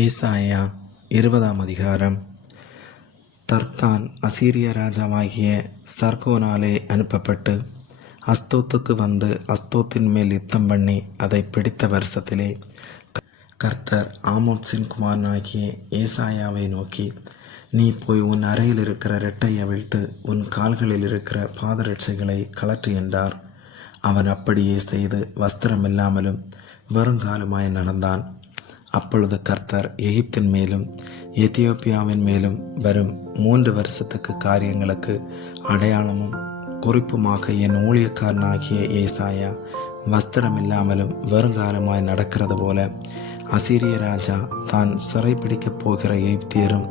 ஏசாயா 20 அதிகாரம். தர்தான் அசீரிய ராஜாவாகிய சர்கோனாலே அனுப்பப்பட்டு அஸ்தோத்துக்கு வந்து அஸ்தோத்தின் மேல் யுத்தம் பண்ணி அதை பிடித்த வருஷத்திலே கர்த்தர் ஆமோத்சின் குமாரனாகிய ஏசாயாவை நோக்கி, நீ போய் உன் அறையில் இருக்கிற ரெட்டை அவிழ்த்து உன் கால்களில் இருக்கிற பாதரட்சைகளை கலற்று என்றார். அவன் அப்படியே செய்து வஸ்திரம் இல்லாமலும் வெறுங்காலுமாய் நடந்தான். அப்பொழுது கர்த்தர் எகிப்தின் மேலும் எத்தியோப்பியாவின் மேலும் வரும் 3 வருஷத்துக்கு காரியங்களுக்கு அடையாளமும் குறிப்புமாக என் ஊழியக்காரனாகிய ஏசாயா வஸ்திரம் இல்லாமலும் வெறுங்காலமாய் நடக்கிறது போல அசீரிய ராஜா தான் சிறைப்பிடிக்கப் போகிற எகிப்தியரும்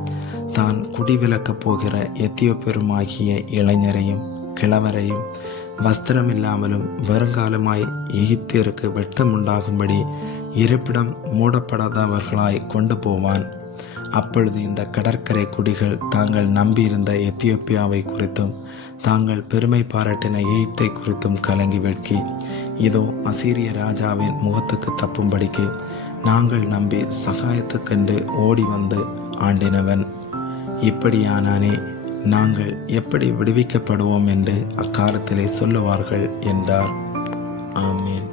தான் குடிவிலக்கப் போகிற எத்தியோப்பியருமாகிய இளைஞரையும் கிழவரையும் வஸ்திரமில்லாமலும் வெறுங்காலமாய் எகிப்தியருக்கு வெட்கமுண்டாகும்படி இருப்பிடம் மூடப்படாதவர்களாய் கொண்டு போவான். அப்பொழுது இந்த கடற்கரை குடிகள் தாங்கள் நம்பியிருந்த எத்தியோப்பியாவை குறித்தும் தாங்கள் பெருமை பாராட்டின எகிப்தை குறித்தும் கலங்கி வெட்கி, இதோ அசீரிய ராஜாவின் முகத்துக்கு தப்பும்படிக்கு நாங்கள் நம்பி சகாயத்துக்கென்று ஓடி வந்து ஆண்டினவன் இப்படியானானே, நாங்கள் எப்படி விடுவிக்கப்படுவோம் என்று அக்காலத்திலே சொல்லுவார்கள் என்றார். ஆமீன்.